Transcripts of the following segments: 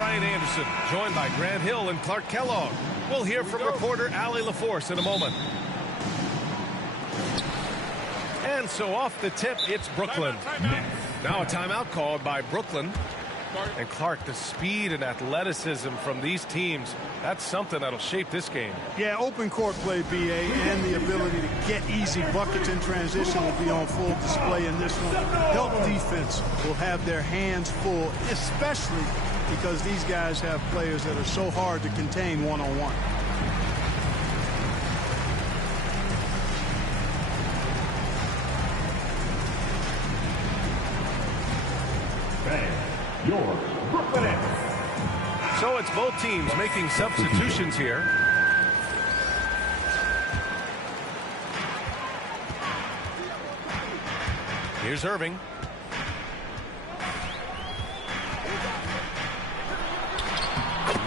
Ryan Anderson, joined by Grant Hill and Clark Kellogg. We'll hear from reporter Allie LaForce in a moment. And so off the tip, it's Brooklyn. Now a timeout called by Brooklyn. And Clark, the speed and athleticism from these teams, that's something that'll shape this game. Yeah, open court play, BA, and the ability to get easy buckets in transition will be on full display in this one. Help defense will have their hands full, especially because these guys have players that are so hard to contain one-on-one. So it's both teams making substitutions here. Here's Irving.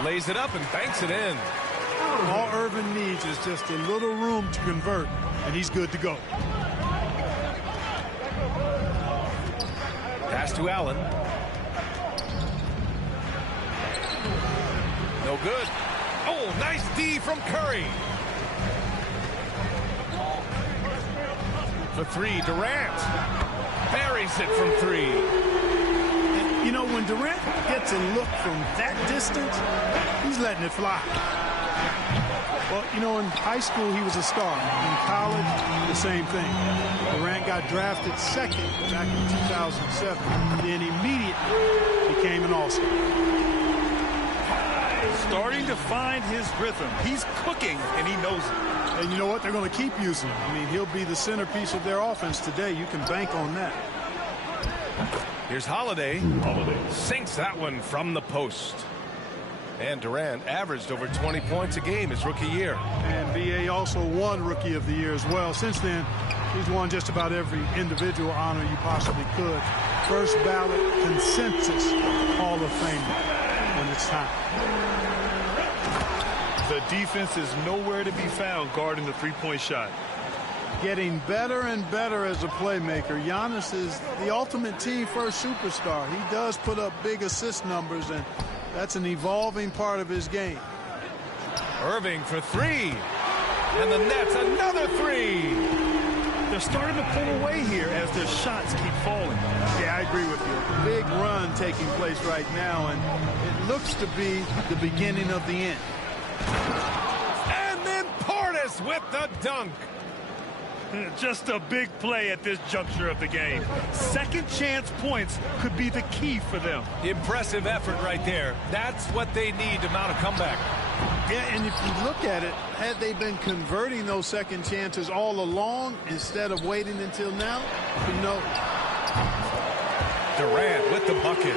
Lays it up and banks it in. All Irving needs is just a little room to convert, and he's good to go. Pass to Allen. No good. Oh, nice D from Curry. For three, Durant. Buries it from three. And, you know, when Durant gets a look from that distance, he's letting it fly. Well, you know, in high school, he was a star. In college, the same thing. Durant got drafted second back in 2007. Then immediately became an all-star. Starting to find his rhythm. He's cooking, and he knows it. And you know what? They're going to keep using him. I mean, he'll be the centerpiece of their offense today. You can bank on that. Here's Holiday. Sinks that one from the post. And Durant averaged over 20 points a game his rookie year. And B.A. also won Rookie of the Year as well. Since then, he's won just about every individual honor you possibly could. First ballot consensus Hall of Famer when it's time. The defense is nowhere to be found guarding the three-point shot. Getting better and better as a playmaker. Giannis is the ultimate team-first superstar. He does put up big assist numbers, and that's an evolving part of his game. Irving for three. And the Nets, another three. They're starting to pull away here as their shots keep falling. Yeah, I agree with you. A big run taking place right now, and it looks to be the beginning of the end. And then Portis with the dunk. Just a big play at this juncture of the game. Second chance points could be the key for them. Impressive effort right there. That's what they need to mount a comeback. Yeah, and if you look at it, had they been converting those second chances all along instead of waiting until now, who knows? Durant with the bucket.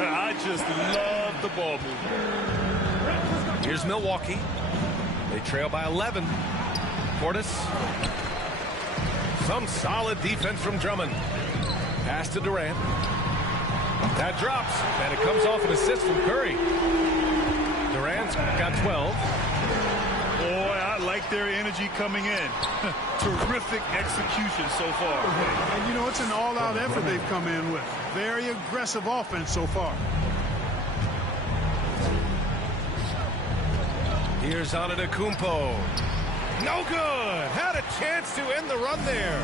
I just love the ball movement. Here's Milwaukee. They trail by 11. Portis. Some solid defense from Drummond. Pass to Durant. That drops, and it comes off an assist from Curry. Durant's got 12. Boy, I like their energy coming in. Terrific execution so far. And, you know, it's an all-out effort they've come in with. Very aggressive offense so far. Here's Antetokounmpo. No good. Had a chance to end the run there.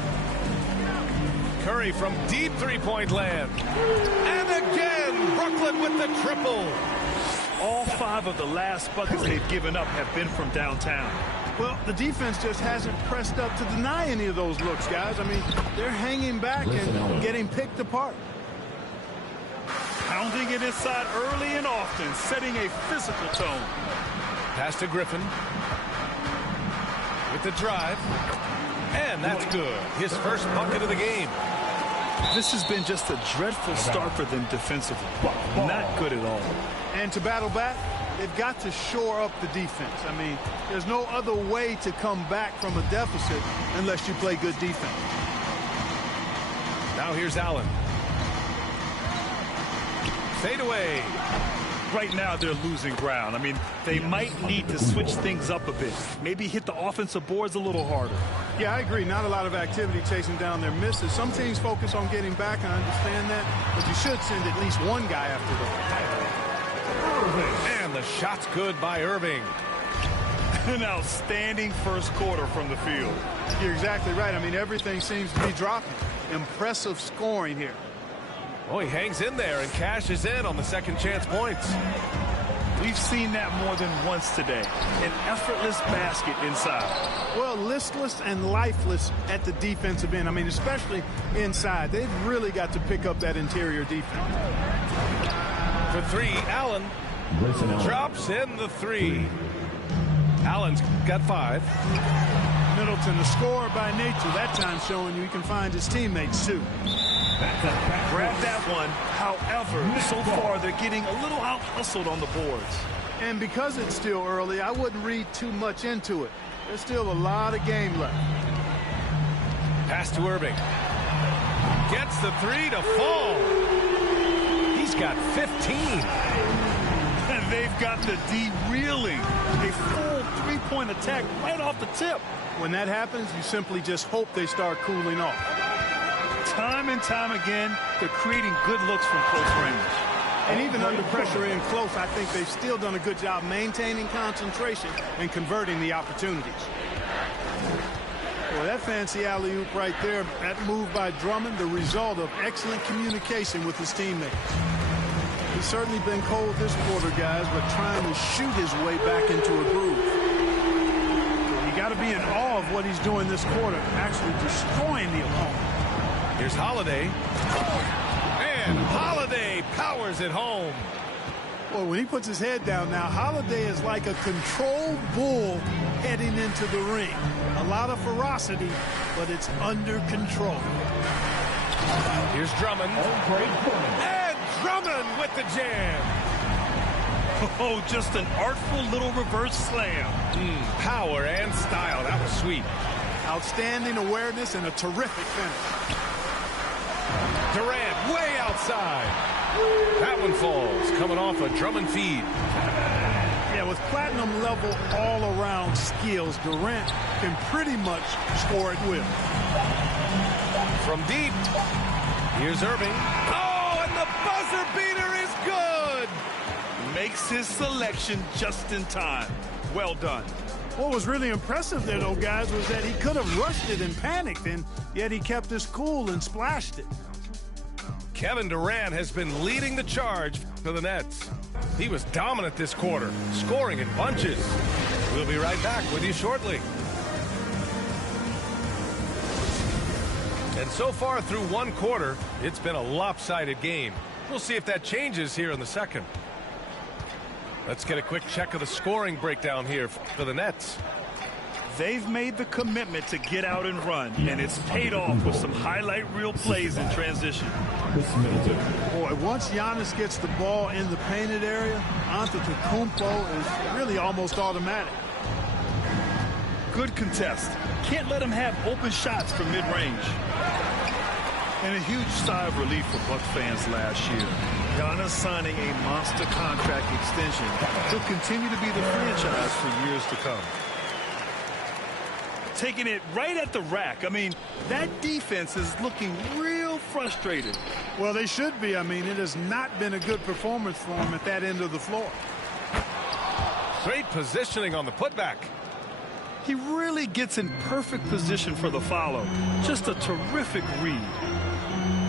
Curry from deep three-point land. And again, Brooklyn with the triple. All 5 of the last buckets they've given up have been from downtown. Well, the defense just hasn't pressed up to deny any of those looks, guys. I mean, they're hanging back and getting picked apart. Pounding it inside early and often, setting a physical tone. Pass to Griffin. With the drive. And that's good. His first bucket of the game. This has been just a dreadful start for them defensively. Not good at all. And to battle back, they've got to shore up the defense. I mean, there's no other way to come back from a deficit unless you play good defense. Now here's Allen. Fade away. Right now they're losing ground. I mean, they might need to switch things up a bit. Maybe hit the offensive boards a little harder. Yeah, I agree. Not a lot of activity chasing down their misses. Some teams focus on getting back, I understand that, but you should send at least one guy after those. the shot's good by Irving. An outstanding first quarter from the field. You're exactly right. I mean, everything seems to be dropping. Impressive scoring here. Oh, he hangs in there and cashes in on the second chance points. We've seen that more than once today. An effortless basket inside. Well, listless and lifeless at the defensive end. I mean, especially inside. They've really got to pick up that interior defense. For three, Allen drops in the three. Allen's got 5. Middleton, a scorer by nature, that time showing you he can find his teammates, too. Grab that one. However, so far they're getting a little out-hustled on the boards. And because it's still early, I wouldn't read too much into it. There's still a lot of game left. Pass to Irving. Gets the 3 to fall. He's got 15. And they've got the D reeling. A full three-point attack right off the tip. When that happens, you simply just hope they start cooling off. Time and time again, they're creating good looks from close range. And even under pressure in close, I think they've still done a good job maintaining concentration and converting the opportunities. Boy, that fancy alley-oop right there, that move by Drummond, the result of excellent communication with his teammates. He's certainly been cold this quarter, guys, but trying to shoot his way back into a groove. You got to be in awe of what he's doing this quarter, actually destroying the opponent. Here's Holiday. And Holiday powers it home. Well, when he puts his head down now, Holiday is like a controlled bull heading into the ring. A lot of ferocity, but it's under control. Here's Drummond. And Drummond with the jam. Oh, just an artful little reverse slam. Power and style. That was sweet. Outstanding awareness and a terrific finish. Durant way outside. That one falls, coming off a Drummond feed. Yeah, with platinum level all-around skills, Durant can pretty much score at will. From deep, here's Irving. Oh, and the buzzer beater is good. Makes his selection just in time. Well done. What was really impressive there, though, guys, was that he could have rushed it and panicked, and yet he kept his cool and splashed it. Kevin Durant has been leading the charge for the Nets. He was dominant this quarter, scoring in bunches. We'll be right back with you shortly. And so far through one quarter, it's been a lopsided game. We'll see if that changes here in the second. Let's get a quick check of the scoring breakdown here for the Nets. They've made the commitment to get out and run, and it's paid off with some highlight reel plays in transition. Boy, once Giannis gets the ball in the painted area, Antetokounmpo is really almost automatic. Good contest. Can't let him have open shots from mid-range. And a huge sigh of relief for Bucks fans last year. Giannis signing a monster contract extension. He'll continue to be the franchise for years to come. Taking it right at the rack. I mean, that defense is looking real frustrated. Well, they should be. I mean, it has not been a good performance for them at that end of the floor. Great positioning on the putback. He really gets in perfect position for the follow. Just a terrific read.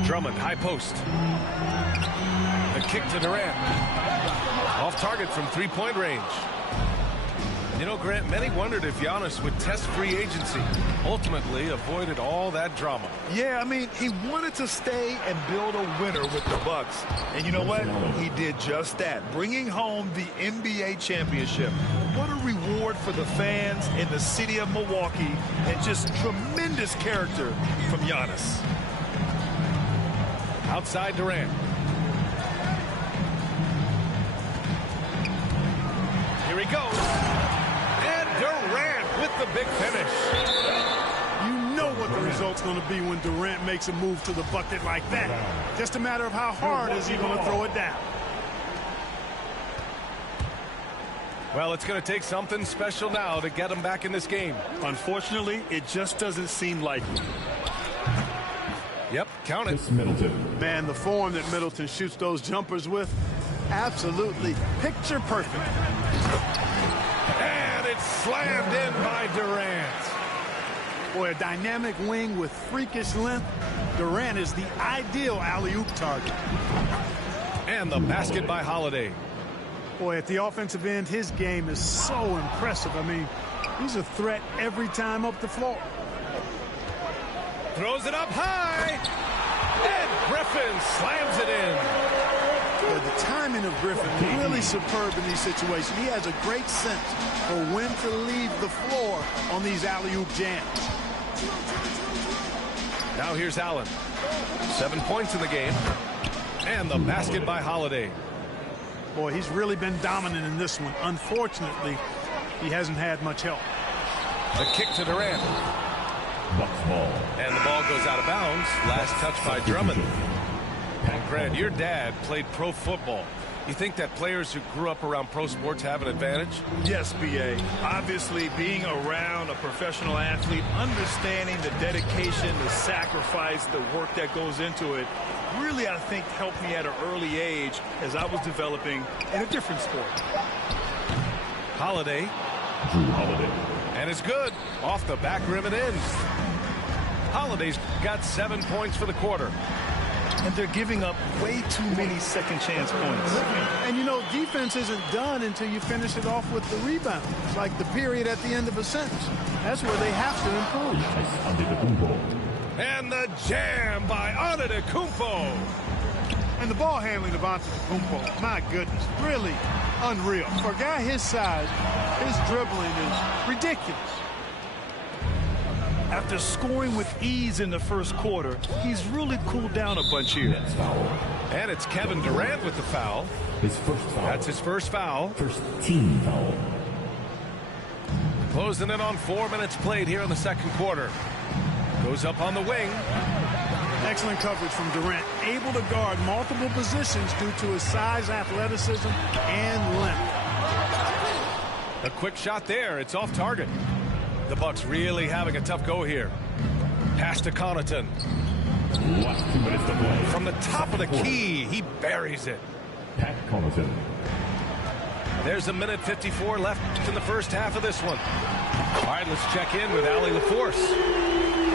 Drummond, high post. The kick to Durant. Off target from three-point range. You know, Grant, many wondered if Giannis would test free agency. Ultimately, avoided all that drama. Yeah, I mean, he wanted to stay and build a winner with the Bucks. And you know what? He did just that, bringing home the NBA championship. What a reward for the fans in the city of Milwaukee, and just tremendous character from Giannis. Outside Durant. Here he goes. Durant with the big finish. You know what the result's going to be when Durant makes a move to the bucket like that. Just a matter of how hard is he going to throw it down. Well, it's going to take something special now to get him back in this game. Unfortunately, it just doesn't seem likely. Yep, count it. Man, the form that Middleton shoots those jumpers with, Absolutely picture perfect. And it's slammed in by Durant. Boy, a dynamic wing with freakish length. Durant is the ideal alley-oop target. And the basket by Holiday. Boy, at the offensive end, his game is so impressive. I mean, he's a threat every time up the floor. Throws it up high. And Griffin slams it in. Yeah, the timing of Griffin really superb in these situations. He has a great sense for when to leave the floor on these alley-oop jams. Now here's Allen. 7 points in the game. And the basket by Holiday. Boy, he's really been dominant in this one. Unfortunately, he hasn't had much help. The kick to Durant. Bucks ball. And the ball goes out of bounds. Last touch by Drummond. Grant, your dad played pro football. You think that players who grew up around pro sports have an advantage? Yes, B.A. Obviously, being around a professional athlete, understanding the dedication, the sacrifice, the work that goes into it, really, I think, helped me at an early age as I was developing in a different sport. Holiday. Drew Holiday. And it's good. Off the back rim and in. Holiday's got 7 points for the quarter. And they're giving up way too many second chance points. And, you know, defense isn't done until you finish it off with the rebound. It's like the period at the end of a sentence. That's where they have to improve. And the jam by Antetokounmpo. And the ball handling of Antetokounmpo, my goodness, really unreal. For a guy his size, his dribbling is ridiculous. After scoring with ease in the first quarter, he's really cooled down a bunch here. And it's Kevin Durant with the foul. His first foul. That's his first foul. First team foul. Closing in on 4 minutes played here in the second quarter. Goes up on the wing. Excellent coverage from Durant. Able to guard multiple positions due to his size, athleticism, and length. A quick shot there. It's off target. The Bucks really having a tough go here. Pass to Connaughton. Last 2 minutes to play. From the top of the key, he buries it. Pat Connaughton. There's a minute 54 left in the first half of this one. All right, let's check in with Allie LaForce.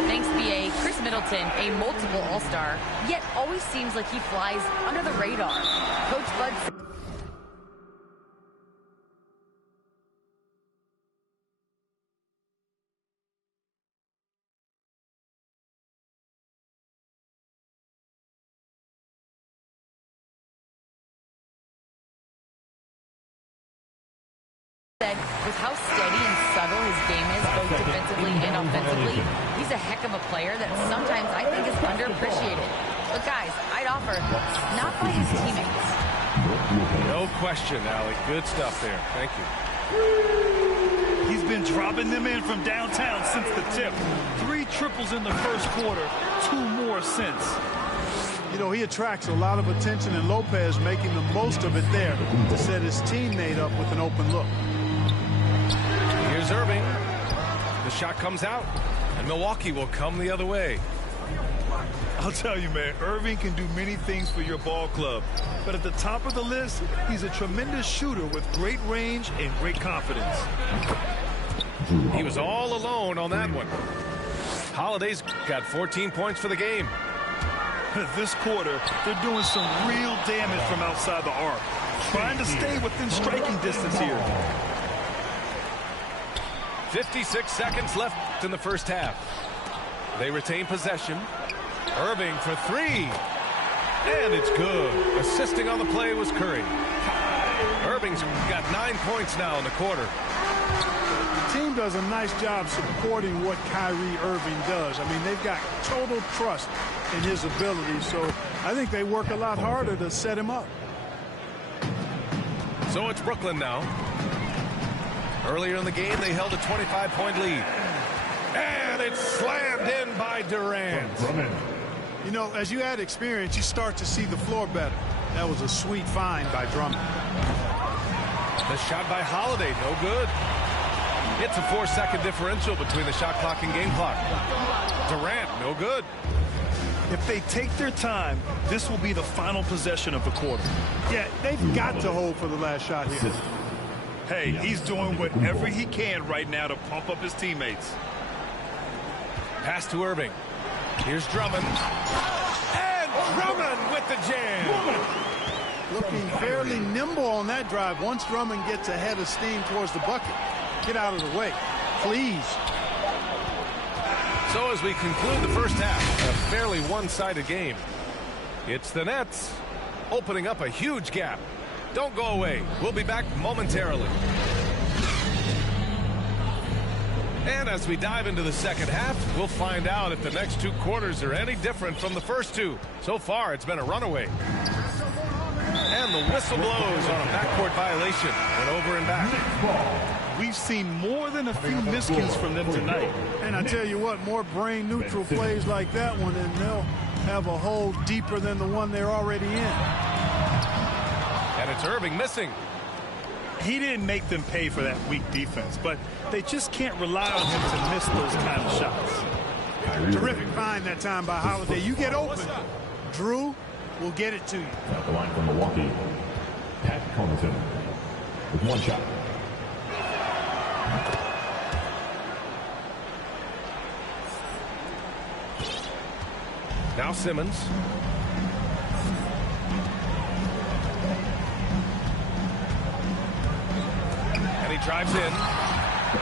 Thanks, B.A. Chris Middleton, a multiple All-Star, yet always seems like he flies under the radar. Coach Bud said with how steady and subtle his game is, both defensively and offensively, he's a heck of a player that sometimes I think is underappreciated. But guys, I'd offer not by his teammates. No question, Allie. Good stuff there. Thank you. He's been dropping them in from downtown since the tip. 3 triples in the first quarter, 2 more since. You know, he attracts a lot of attention, and Lopez making the most of it there to set his teammate up with an open look. Here's Irving. The shot comes out, and Milwaukee will come the other way. I'll tell you, man, Irving can do many things for your ball club. But at the top of the list, he's a tremendous shooter with great range and great confidence. He was all alone on that one. Holiday's got 14 points for the game. This quarter, they're doing some real damage from outside the arc. Trying to stay within striking distance here. 56 seconds left in the first half. They retain possession. Irving for 3. And it's good. Assisting on the play was Curry. Irving's got 9 points now in the quarter. The team does a nice job supporting what Kyrie Irving does. I mean, they've got total trust in his ability, so I think they work a lot harder to set him up. So it's Brooklyn now. Earlier in the game, they held a 25-point lead. And it's slammed in by Durant. You know, as you add experience, you start to see the floor better. That was a sweet find by Drummond. The shot by Holiday, no good. It's a 4-second differential between the shot clock and game clock. Durant, no good. If they take their time, this will be the final possession of the quarter. Yeah, they've got to hold for the last shot here. Hey, he's doing whatever he can right now to pump up his teammates. Pass to Irving. Here's Drummond. And Drummond with the jam. Looking fairly nimble on that drive. Once Drummond gets ahead of steam towards the bucket, get out of the way, please. So as we conclude the first half, a fairly one-sided game. It's the Nets opening up a huge gap. Don't go away. We'll be back momentarily. And as we dive into the second half, we'll find out if the next two quarters are any different from the first two. So far, it's been a runaway. And the whistle blows on a backcourt violation. Went over and back. We've seen more than a few miscues from them tonight. And I tell you what, more brain-neutral plays like that one, and they'll have a hole deeper than the one they're already in. And it's Irving missing. He didn't make them pay for that weak defense, but they just can't rely on him to miss those kind of shots. Terrific find that time by Holiday. You get open, Drew will get it to you. At the line from Milwaukee, Pat Connaughton with one shot. Now Simmons. And he drives in.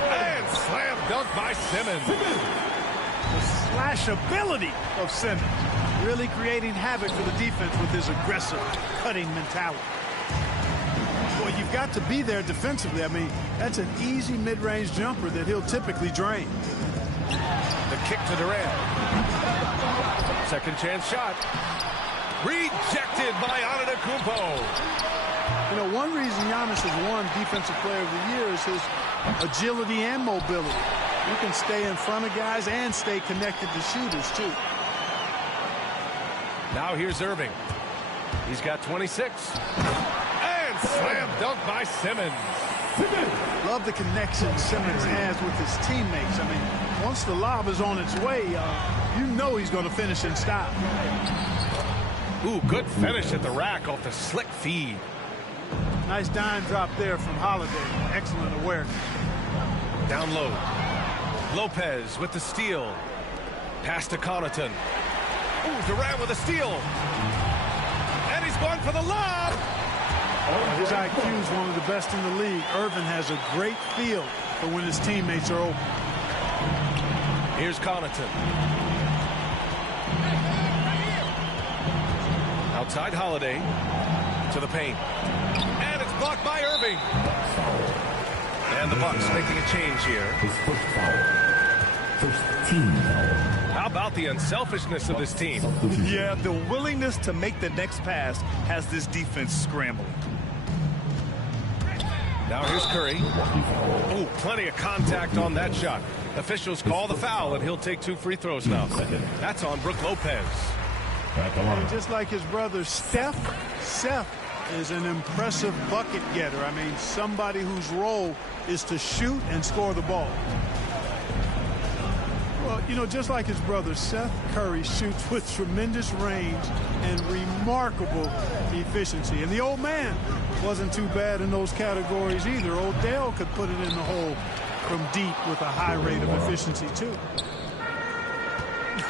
And slam dunk by Simmons. The slash ability of Simmons, really creating havoc for the defense with his aggressive cutting mentality. Well, you've got to be there defensively. I mean, that's an easy mid-range jumper that he'll typically drain. The kick to Durant. Second chance shot. Rejected by Antetokounmpo. You know, one reason Giannis has won Defensive Player of the Year is his agility and mobility. You can stay in front of guys and stay connected to shooters, too. Now here's Irving. He's got 26. And slam dunk by Simmons. Love the connection Simmons has with his teammates. I mean, once the lob is on its way, you know he's going to finish in style. Ooh, good finish at the rack off the slick feed. Nice dime drop there from Holiday. Excellent awareness. Down low. Lopez with the steal. Pass to Connaughton. Ooh, Durant with a steal. And he's going for the lob. His IQ is one of the best in the league. Irvin has a great feel for when his teammates are open. Here's Connaughton. Outside Holiday to the paint. And it's blocked by Irving. And the Bucks making a change here. His first foul. First team foul. How about the unselfishness of this team? Yeah, the willingness to make the next pass has this defense scrambling. Now here's Curry. Oh, plenty of contact on that shot. Officials call the foul, and he'll take 2 free throws now. That's on Brook Lopez. And just like his brother Seth is an impressive bucket getter. I mean, somebody whose role is to shoot and score the ball. Well, you know, just like his brother, Seth Curry shoots with tremendous range and remarkable efficiency. And the old man wasn't too bad in those categories either. Odell could put it in the hole from deep with a high rate of efficiency, too.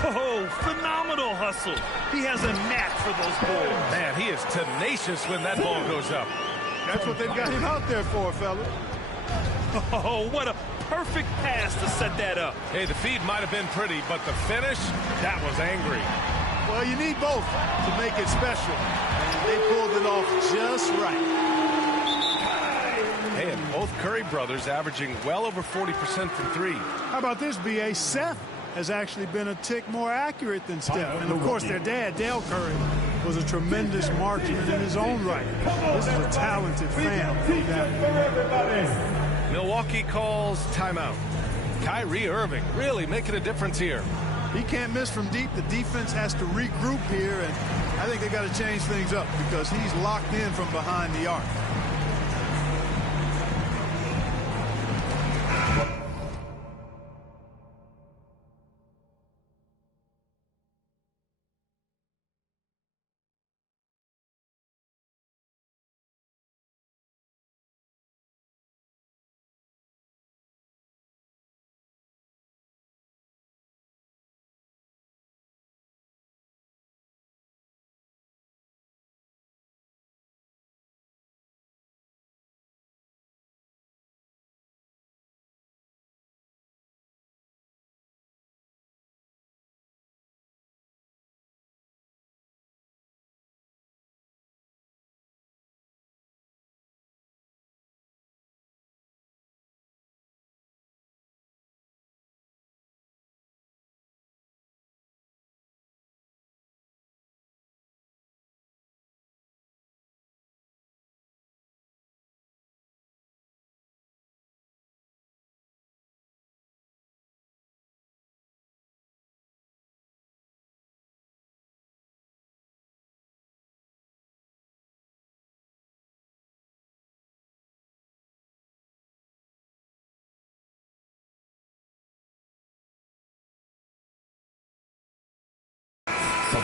Oh, phenomenal hustle. He has a knack for those balls. Man, he is tenacious when that ball goes up. That's what they've got him out there for, fella. Oh, what a perfect pass to set that up. Hey, the feed might have been pretty, but the finish, that was angry. Well, you need both to make it special. And they pulled it off just right. Hey, and both Curry brothers averaging well over 40% from 3. How about this, B.A.? Seth has actually been a tick more accurate than Steph. And, of course, their dad, Dale Curry, was a tremendous marksman in his own right. This is a talented family. Milwaukee calls timeout. Kyrie Irving really making a difference here. He can't miss from deep. The defense has to regroup here, and I think they got to change things up because he's locked in from behind the arc.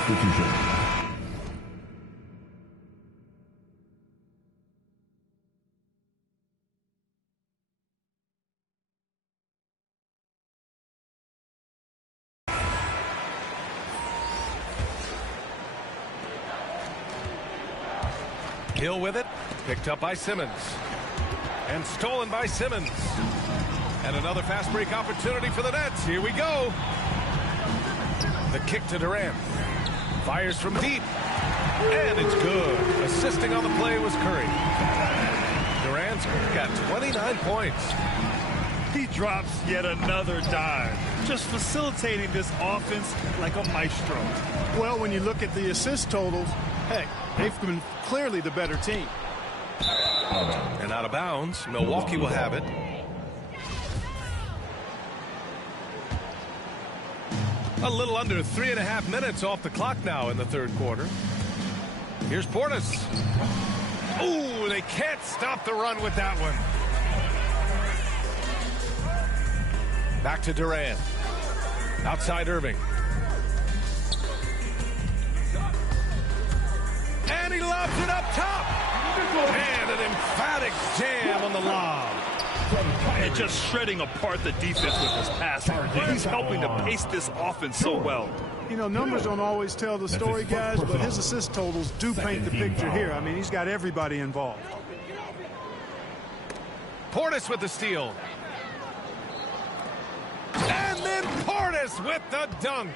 substitution. Hill with it, picked up by Simmons. And stolen by Simmons. And another fast break opportunity for the Nets. Here we go. The kick to Durant. Fires from deep. And it's good. Assisting on the play was Curry. Durant's got 29 points. He drops yet another dime, just facilitating this offense like a maestro. Well, when you look at the assist totals, hey, they've been clearly the better team. And out of bounds, Milwaukee will have it. A little under 3.5 minutes off the clock now in the third quarter. Here's Portis. Ooh, they can't stop the run with that one. Back to Durant. Outside Irving. And he lobs it up top. And an emphatic jam on the lob. And just shredding apart the defense with his passing. He's helping to pace this offense so well. You know, numbers don't always tell the story, guys, but his assist totals do paint the picture here. I mean, he's got everybody involved. Portis with the steal. And then Portis with the dunk.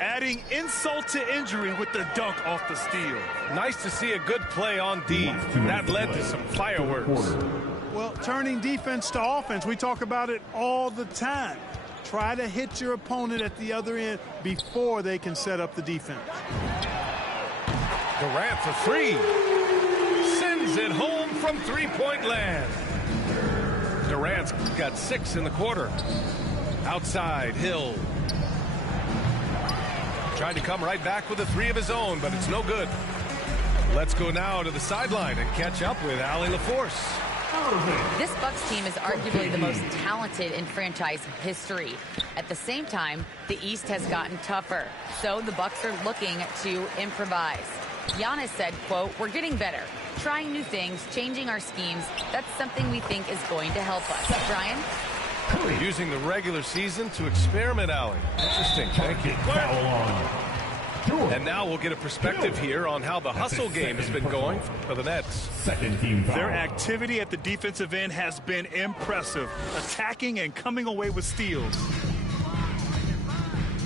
Adding insult to injury with the dunk off the steal. Nice to see a good play on D. That led to some fireworks. Well, turning defense to offense, we talk about it all the time. Try to hit your opponent at the other end before they can set up the defense. Durant for three. Sends it home from three-point land. Durant's got 6 in the quarter. Outside, Hill. Trying to come right back with a 3 of his own, but it's no good. Let's go now to the sideline and catch up with Allie LaForce. This Bucks team is arguably the most talented in franchise history. At the same time, the East has gotten tougher, so the Bucks are looking to improvise. Giannis said, quote, "We're getting better, trying new things, changing our schemes. That's something we think is going to help us." Brian? Using the regular season to experiment, Allie. Interesting. Thank you. And now we'll get a perspective here on how the hustle game has been going for the Nets. Second team foul. Their activity at the defensive end has been impressive, attacking and coming away with steals.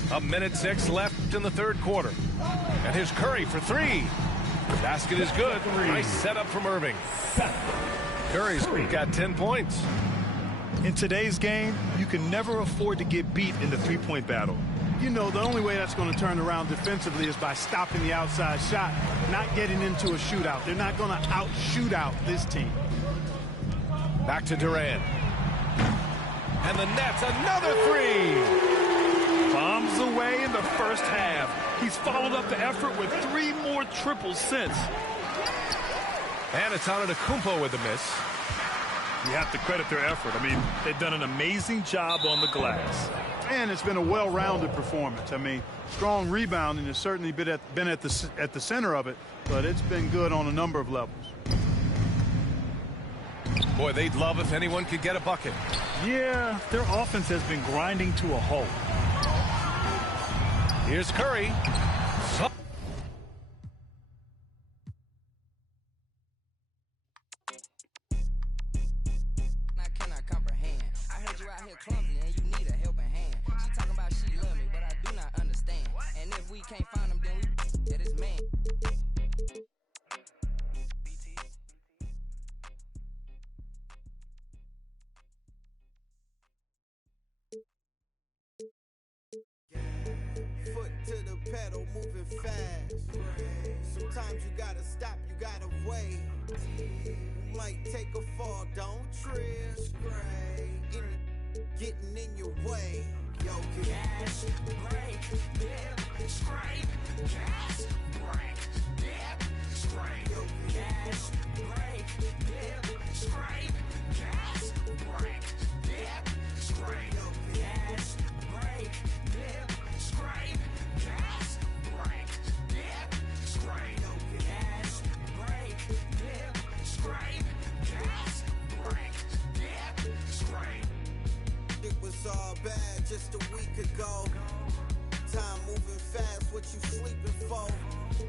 1:06 left in the third quarter. And here's Curry for 3. Basket is good. Nice setup from Irving. Curry's got 10 points. In today's game, you can never afford to get beat in the three-point battle. You know, the only way that's going to turn around defensively is by stopping the outside shot, not getting into a shootout. They're not going to out-shootout this team. Back to Durant. And the Nets, another 3. Bombs away in the first half. He's followed up the effort with 3 more triples since. And it's Antetokounmpo with the miss. You have to credit their effort. I mean, they've done an amazing job on the glass. And it's been a well-rounded performance. I mean, strong rebounding has certainly been at the center of it, but it's been good on a number of levels. Boy, they'd love if anyone could get a bucket. Yeah, their offense has been grinding to a halt. Here's Curry. Pedal moving fast. Sometimes you gotta stop, you gotta wait. You might take a fall, don't trip. Getting in your way. Yo, gas, brake, dip, scrape. Gas, brake, dip, scrape. Yo, gas, brake, dip, scrape. Gas, brake, dip, scrape. Yo, gas, brake, dip, scrape. Gas, just a week ago. Time moving fast, what you sleeping for?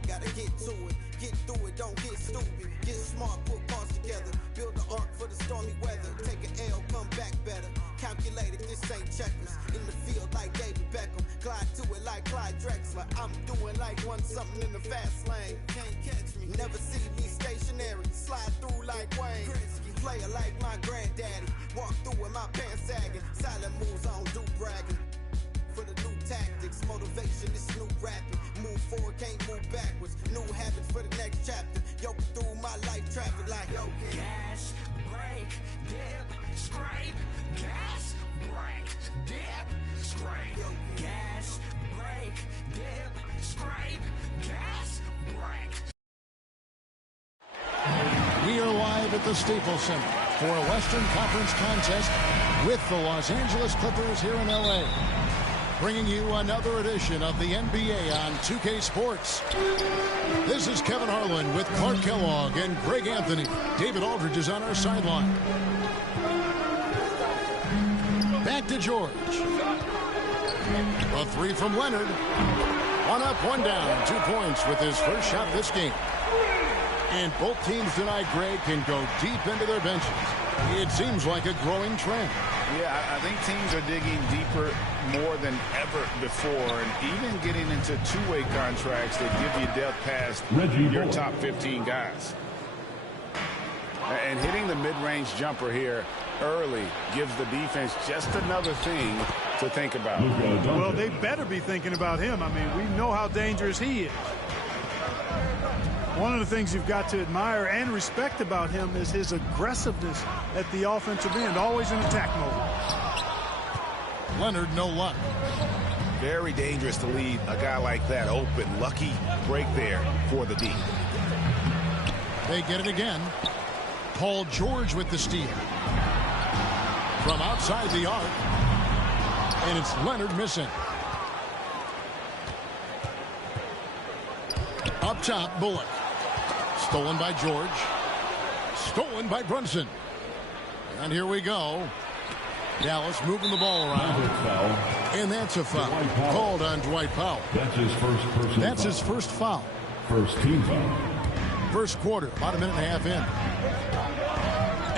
Gotta get to it, get through it, don't get stupid. Get smart, put parts together. Build an ark for the stormy weather. Take an L, come back better. Calculated, this ain't checkers. In the field like David Beckham. Glide to it like Clyde Drexler. I'm doing like one something in the fast lane. Can't catch me. Never see me stationary. Slide through like Wayne. Player like my granddaddy. Walk through with my pants sagging. Silent moves, I don't do bragging. For the new tactics, motivation is new rapping. Move forward, can't move backwards. New habits for the next chapter. Yo, through my life traffic like yo. Gas, brake, dip, scrape. Gas, brake, dip, scrape. Gas, brake, dip, scrape. Gas, brake. We are live at the Staples Center for a Western Conference contest with the Los Angeles Clippers here in L.A. Bringing you another edition of the NBA on 2K Sports. This is Kevin Harlan with Clark Kellogg and Greg Anthony. David Aldridge is on our sideline. Back to George. A three from Leonard. One up, one down. 2 points with his first shot this game. And both teams tonight, Greg, can go deep into their benches. It seems like a growing trend. Yeah, I think teams are digging deeper more than ever before, and even getting into two-way contracts that give you depth past your top 15 guys. And hitting the mid-range jumper here early gives the defense just another thing to think about. Well, they better be thinking about him. I mean, we know how dangerous he is. One of the things you've got to admire and respect about him is his aggressiveness at the offensive end, always in attack mode. Leonard, no luck. Very dangerous to leave a guy like that open. Lucky break there for the D. They get it again. Paul George with the steal. From outside the arc. And it's Leonard missing. Up top, Bullock. Stolen by George. Stolen by Brunson. And here we go. Dallas moving the ball around. And that's a foul. Called on Dwight Powell. That's his first foul. First team foul. First quarter, about a minute and a half in.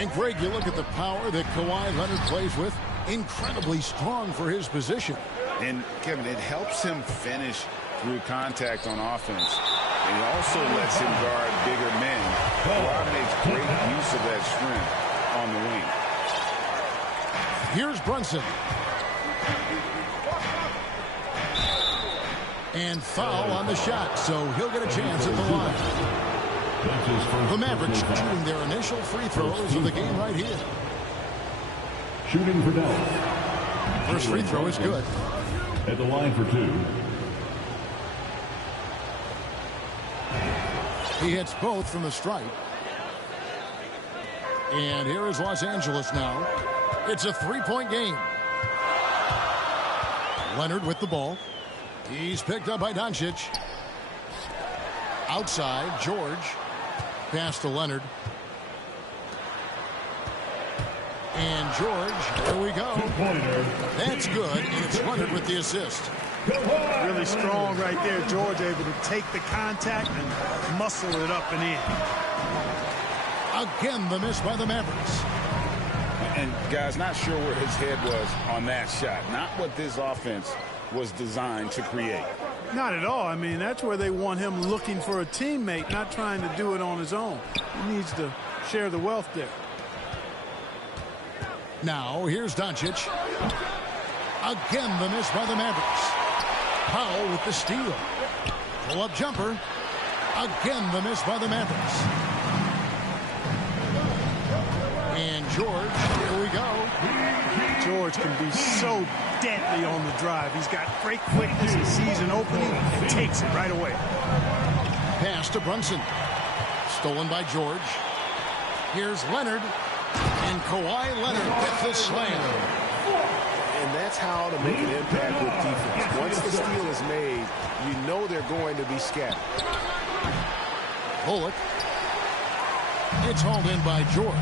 And Greg, you look at the power that Kawhi Leonard plays with. Incredibly strong for his position. And, Kevin, it helps him finish through contact on offense. And he also lets him guard bigger men. Kawhi makes great use of that strength on the wing. Here's Brunson. And foul on the shot, so he'll get a chance at the line. The Mavericks shooting their initial free throws of the game right here. Shooting for Dallas. First free throw is good. At the line for two. He hits both from the stripe. And here is Los Angeles now. It's a three-point game. Leonard with the ball. He's picked up by Doncic. Outside, George. Pass to Leonard. And George, here we go. That's good, and it's Leonard with the assist. Really strong right there. George able to take the contact and muscle it up and in. Again, the miss by the Mavericks. And, guys, not sure where his head was on that shot. Not what this offense was designed to create. Not at all. I mean, that's where they want him looking for a teammate, not trying to do it on his own. He needs to share the wealth there. Now, here's Doncic. Again, the miss by the Mavericks. Powell with the steal. Pull-up jumper. Again, the miss by the Mavericks. And George, here we go. George can be so deadly on the drive. He's got great quickness. He sees an opening and takes it right away. Pass to Brunson. Stolen by George. Here's Leonard. And Kawhi Leonard gets the slam. And that's how to make an impact with defense. Once the steal is made, you know they're going to be scattered. Bullock. It's hauled in by George.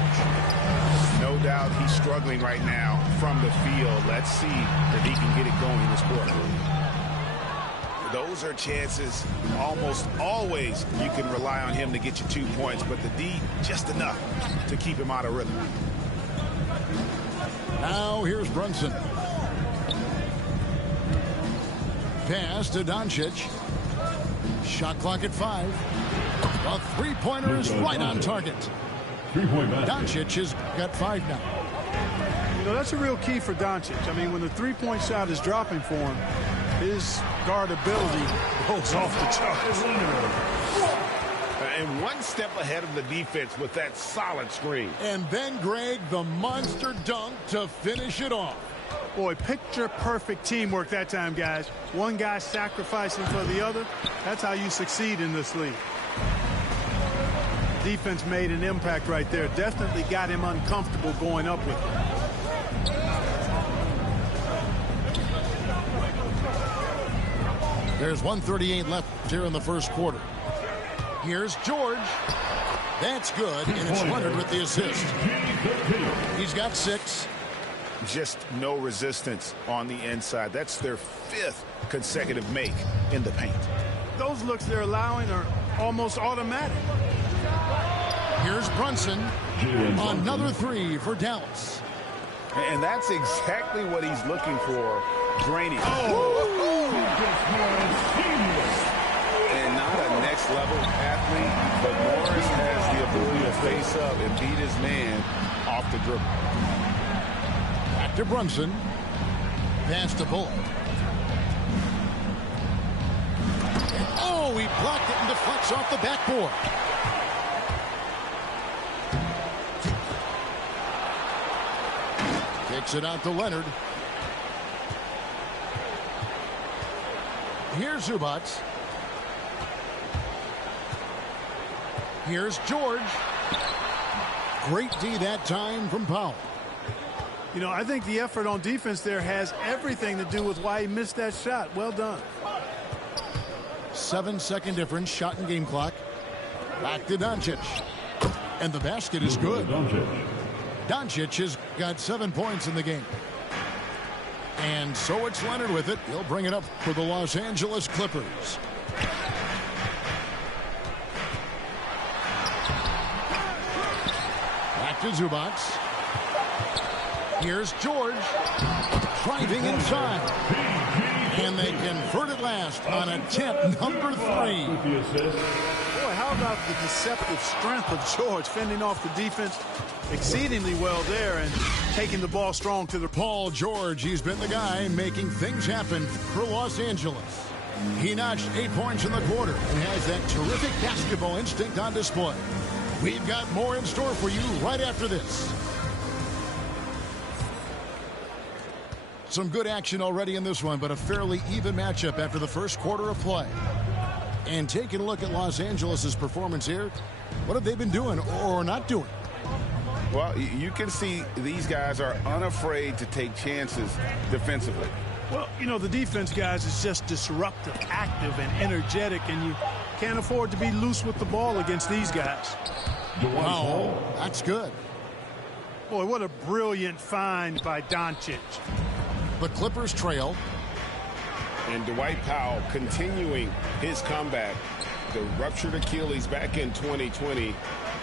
No doubt he's struggling right now from the field. Let's see if he can get it going this quarter. Those are chances. Almost always you can rely on him to get you 2 points, but the D just enough to keep him out of rhythm. Now here's Brunson. Pass to Doncic. Shot clock at 5. A three-pointer is right on target. Doncic has got 5 now. You know, that's a real key for Doncic. I mean, when the three-point shot is dropping for him, his guardability goes off the charts. And one step ahead of the defense with that solid screen. And then, Greg, the monster dunk to finish it off. Boy, picture-perfect teamwork that time, guys. One guy sacrificing for the other. That's how you succeed in this league. Defense made an impact right there. Definitely got him uncomfortable going up with it. There's 1:38 left here in the first quarter. Here's George. That's good, and it's Leonard with the assist. He's got 6. Just no resistance on the inside. That's their 5th consecutive make in the paint. Those looks they're allowing are almost automatic. Here's Brunson. Another 3 for Dallas. And that's exactly what he's looking for. Draining. And not a next-level athlete, but Morris has the ability to face up and beat his man off the dribble. Back to Brunson. Pass to Bullock. Oh, he blocked it and deflects off the backboard. Kicks it out to Leonard. Here's Zubac. Here's George. Great D that time from Powell. You know, I think the effort on defense there has everything to do with why he missed that shot. Well done. 7-second difference, shot and game clock. Back to Doncic. And the basket is good. Doncic has got 7 points in the game. And so it's Leonard with it. He'll bring it up for the Los Angeles Clippers. Back to Zubac. Here's George. Driving inside. And they convert it last on attempt number 3. Boy, how about the deceptive strength of George fending off the defense exceedingly well there and taking the ball strong to the... Paul George, he's been the guy making things happen for Los Angeles. He notched 8 points in the quarter and has that terrific basketball instinct on display. We've got more in store for you right after this. Some good action already in this one, but a fairly even matchup after the first quarter of play. And taking a look at Los Angeles' performance here, what have they been doing or not doing? Well, you can see these guys are unafraid to take chances defensively. Well, you know, the defense, guys, is just disruptive, active, and energetic, and you can't afford to be loose with the ball against these guys. Wow, that's good. Boy, what a brilliant find by Doncic. The Clippers trail. And Dwight Powell continuing his comeback. The ruptured Achilles back in 2020.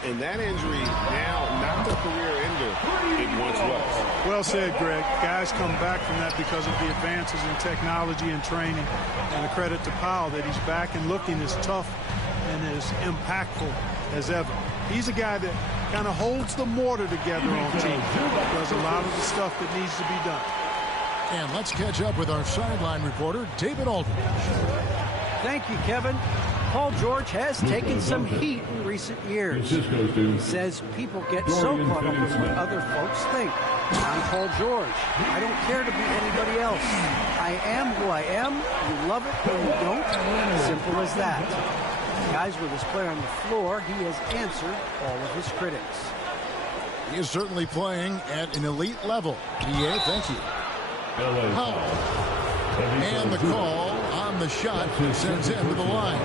And that injury now not the career ender it once was. Well said, Greg. Guys come back from that because of the advances in technology and training. And a credit to Powell that he's back and looking as tough and as impactful as ever. He's a guy that kind of holds the mortar together on team. Does a lot of the stuff that needs to be done. And let's catch up with our sideline reporter, David Aldridge. Thank you, Kevin. Paul George has taken some heat in recent years. He says people get so caught up with what other folks think. I'm Paul George. I don't care to be anybody else. I am who I am. You love it or you don't. Simple as that. Guys, with his play on the floor, he has answered all of his critics. He is certainly playing at an elite level. Yeah, thank you. And the call on the shot sends him to the line.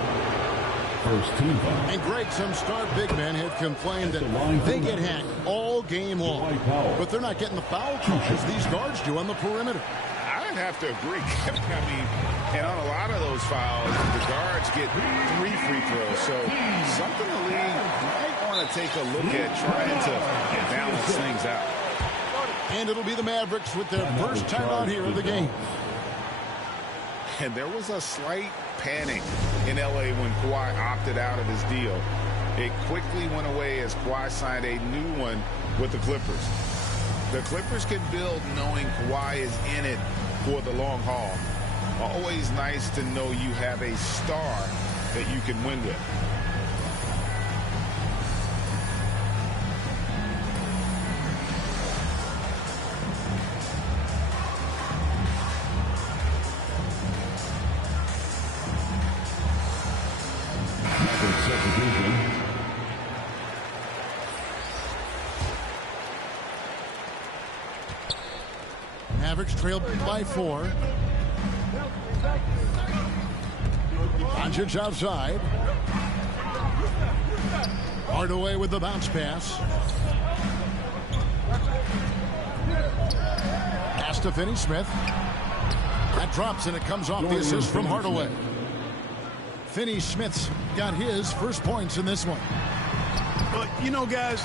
First team foul. And Greg, some star big men have complained that they get hacked all game long. But they're not getting the foul calls these guards do on the perimeter. I'd have to agree, Kevin. I mean, and on a lot of those fouls, the guards get 3 free throws. So something the league might want to take a look at trying to balance things out. And it'll be the Mavericks with their first timeout here of the game. And there was a slight panic in L.A. when Kawhi opted out of his deal. It quickly went away as Kawhi signed a new one with the Clippers. The Clippers can build knowing Kawhi is in it for the long haul. Always nice to know you have a star that you can win with. Mavericks trailed by 4. Doncic outside. Hardaway with the bounce pass. Pass to Finney-Smith. That drops and it comes off the assist from Hardaway. Finney-Smith's got his first points in this one. But, you know, guys,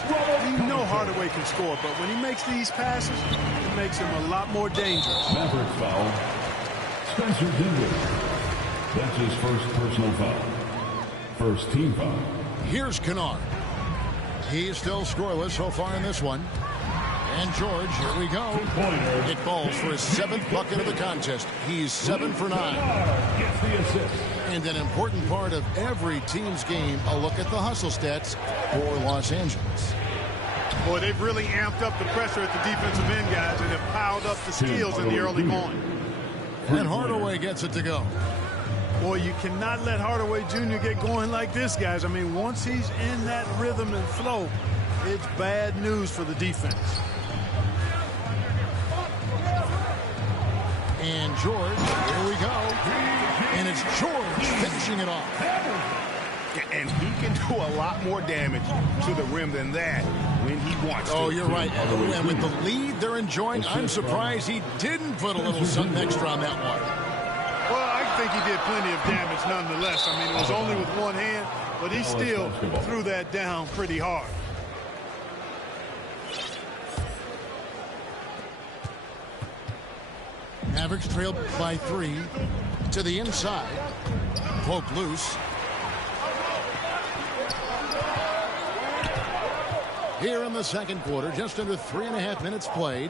you know Hardaway can score, but when he makes these passes, it makes him a lot more dangerous. Mavericks foul. Spencer Dinwiddie. That's his first personal foul. First team foul. Here's Kennard. He's still scoreless so far in this one. And George, here we go. It falls for his 7th bucket of the contest. He's 7 for 9. Gets the assist. And an important part of every team's game, a look at the hustle stats for Los Angeles. Boy, they've really amped up the pressure at the defensive end, guys, and have piled up the steals in the early going. And Hardaway gets it to go. Boy, you cannot let Hardaway Jr. get going like this, guys. I mean, once he's in that rhythm and flow, it's bad news for the defense. And George, here we go. And it's George finishing it off. And he can do a lot more damage to the rim than that when he wants to. Oh, you're right. And with the lead they're enjoying, I'm surprised he didn't put a little something extra on that one. Well, I think he did plenty of damage nonetheless. I mean, it was only with one hand, but he still threw that down pretty hard. Mavericks trailed by 3 to the inside. Poke loose. Here in the second quarter, just under 3.5 minutes played.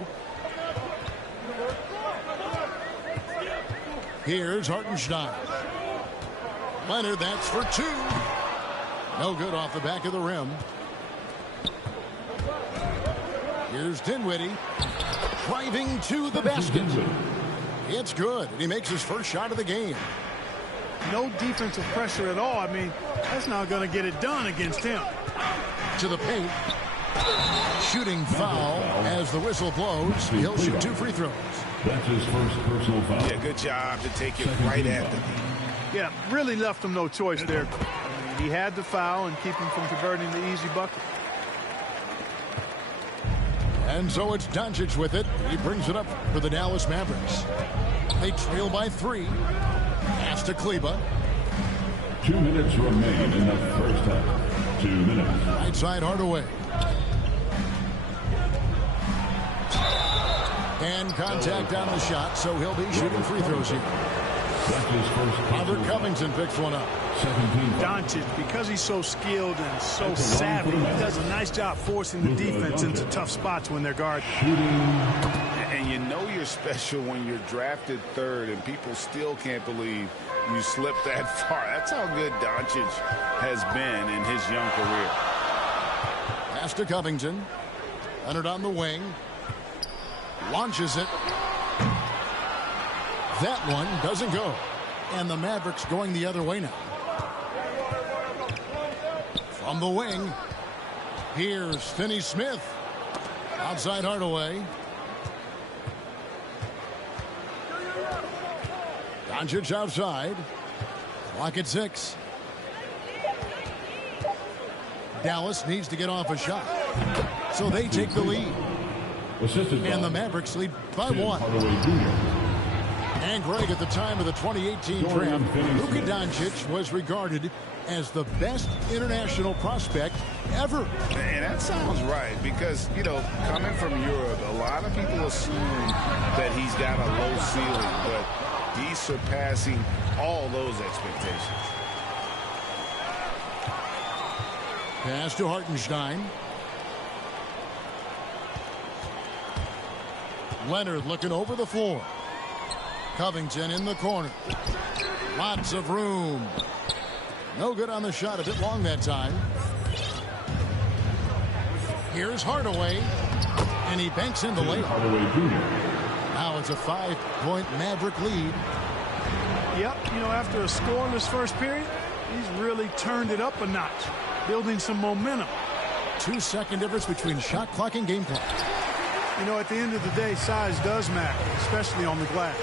Here's Hartenstein. Leonard, that's for 2. No good off the back of the rim. Here's Dinwiddie driving to the basket. It's good, and he makes his first shot of the game. No defensive pressure at all. I mean, that's not going to get it done against him. To the paint. Shooting foul as the whistle blows. He'll shoot 2 free throws. That's his first personal foul. Yeah, good job to take it right at the knee. Yeah, really left him no choice there. I mean, he had the foul and keep him from converting the easy bucket. And so it's Doncic with it. He brings it up for the Dallas Mavericks. They trail by 3. Pass to Kleba. 2 minutes remain in the first half. 2 minutes. Right side Hardaway. And contact on the shot, so he'll be shooting free throws here. That's his first. Robert Covington picks one up. 17. Doncic, because he's so skilled and so savvy, he does a nice job forcing the defense into tough spots when they're guarded. And you know you're special when you're drafted 3rd and people still can't believe you slipped that far. That's how good Doncic has been in his young career. Pass to Covington. Leonard on the wing. Launches it. That one doesn't go. And the Mavericks going the other way now. From the wing, here's Finney-Smith. Outside Hardaway. Doncic outside. Clock at 6. Dallas needs to get off a shot. So they take the lead. And the Mavericks lead by 1. And Greg, at the time of the 2018 draft, Luka Doncic was regarded as the best international prospect ever. And that sounds right because, you know, coming from Europe, a lot of people assume that he's got a low ceiling, but he's surpassing all those expectations. Pass to Hartenstein. Leonard looking over the floor. Covington in the corner. Lots of room. No good on the shot. A bit long that time. Here's Hardaway. And he banks in the layup. Now it's a 5-point Maverick lead. Yep, you know, after a scoreless first period, he's really turned it up a notch, building some momentum. 2-second difference between shot clock and game clock. You know, at the end of the day, size does matter, especially on the glass.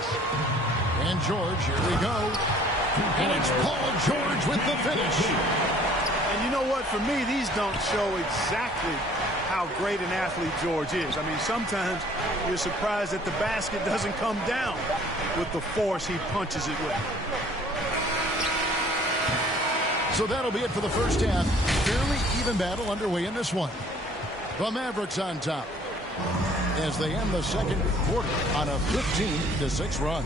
And George, here we go. And it's Paul George with the finish. And you know what? For me, these don't show exactly how great an athlete George is. I mean, sometimes you're surprised that the basket doesn't come down with the force he punches it with. So that'll be it for the first half. Fairly even battle underway in this one. The Mavericks on top as they end the second quarter on a 15-6 run.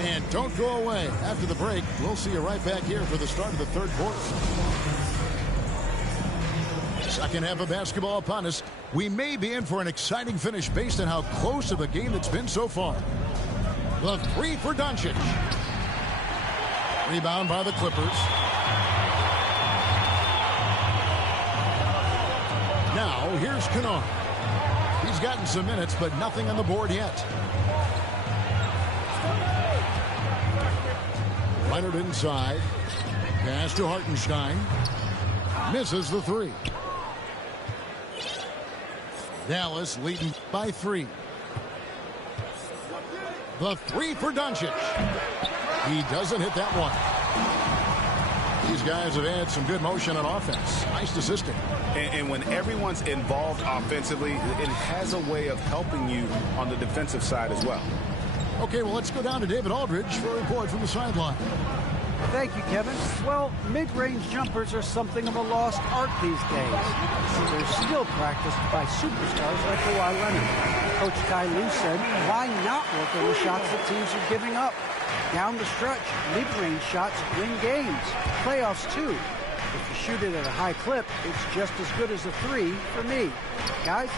And don't go away. After the break, we'll see you right back here for the start of the third quarter. Second half of basketball upon us. We may be in for an exciting finish based on how close of a game it's been so far. The three for Doncic. Rebound by the Clippers. Now, here's Kennard. He's gotten some minutes, but nothing on the board yet. Leonard inside. Pass to Hartenstein. Misses the three. Dallas leading by 3. The three for Doncic. He doesn't hit that one. These guys have had some good motion on offense. Nice assisting. And when everyone's involved offensively, it has a way of helping you on the defensive side as well. Okay, well, let's go down to David Aldridge for a report from the sideline. Thank you, Kevin. Well, mid-range jumpers are something of a lost art these days. They're still practiced by superstars like Kawhi Leonard. Coach Ty Lue said, why not work on the shots that teams are giving up? Down the stretch, mid-range shots win games. Playoffs, too. If you shoot it at a high clip, it's just as good as a three for me. Guys?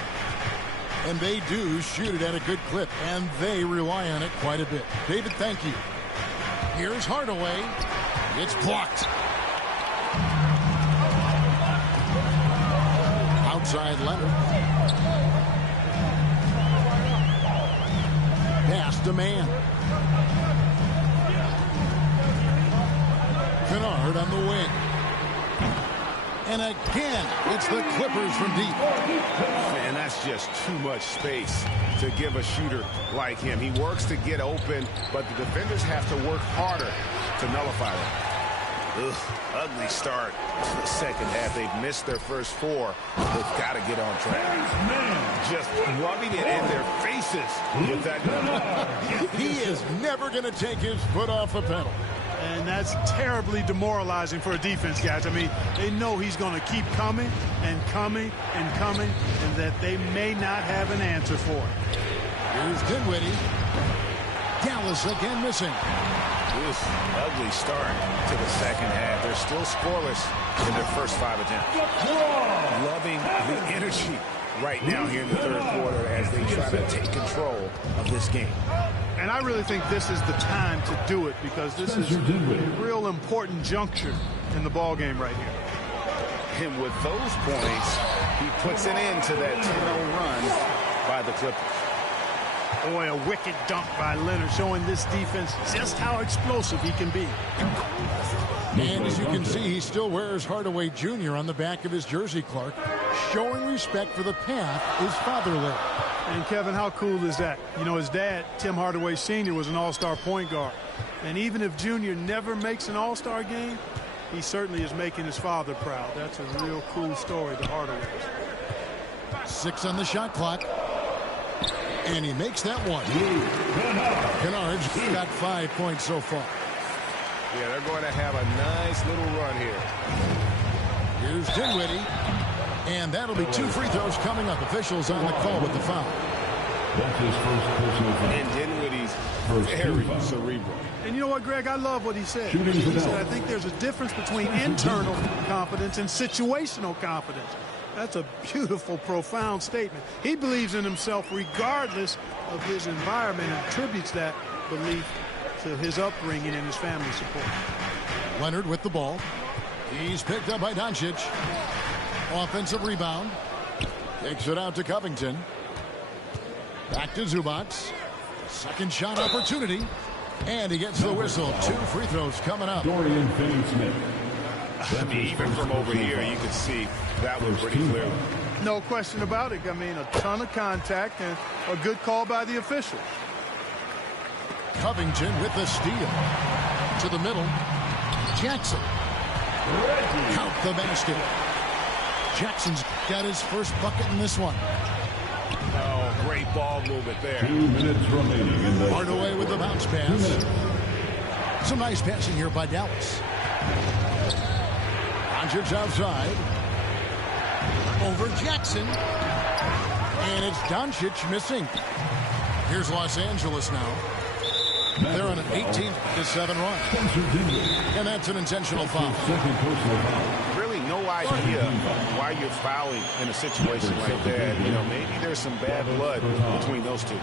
And they do shoot it at a good clip, and they rely on it quite a bit. David, thank you. Here's Hardaway. It's blocked. Outside Leonard. Pass to man. Kennard on the wing. And again, it's the Clippers from deep. And that's just too much space to give a shooter like him. He works to get open, but the defenders have to work harder to nullify it. Ugly start to the second half. They've missed their first 4. They've got to get on track. Just rubbing it in their faces with that gun. He is never going to take his foot off the pedal. And that's terribly demoralizing for a defense, guys. I mean, they know he's going to keep coming and coming and coming, and that they may not have an answer for it. Here's Dinwiddie. Dallas again missing. Ugly start to the second half. They're still scoreless in their first 5 attempts. Loving the energy right now here in the third quarter as they try to take control of this game. And I really think this is the time to do it because this is a real important juncture in the ball game right here. And with those points, he puts an end to that 10-0 run by the Clippers. Boy, a wicked dunk by Leonard, showing this defense just how explosive he can be. And as you can see, he still wears Hardaway Jr. on the back of his jersey, Clark, showing respect for the path his father led. And, Kevin, how cool is that? You know, his dad, Tim Hardaway Sr., was an all-star point guard. And even if Junior never makes an all-star game, he certainly is making his father proud. That's a real cool story, the Hardaway. 6 on the shot clock. And he makes that one. Kennard's got 5 points so far. Yeah, they're going to have a nice little run here. Here's Dinwiddie. And that'll be 2 free throws coming up. Officials on the call with the foul. That's his first personal foul. And Dinwiddie's very cerebral. And you know what, Greg? I love what he said. He said, I think there's a difference between internal confidence and situational confidence. That's a beautiful, profound statement. He believes in himself regardless of his environment and attributes that belief to his upbringing and his family support. Leonard with the ball. He's picked up by Doncic. Offensive rebound. Takes it out to Covington. Back to Zubac. Second shot opportunity. And he gets the whistle. 2 free throws coming up. Dorian Finney-Smith. Even from over here, you can see that one pretty clearly. No question about it. I mean, a ton of contact and a good call by the official. Covington with the steal. To the middle. Jackson. Count the basket. Jackson's got his first bucket in this one. Oh, great ball movement there. 2 minutes remaining in the... Hardaway with the bounce pass. Some nice passing here by Dallas. Doncic outside. Over Jackson. And it's Doncic missing. Here's Los Angeles now. They're on an 18-7 run. And that's an intentional foul. Really no idea why you're fouling in a situation like that. You know, maybe there's some bad blood between those two.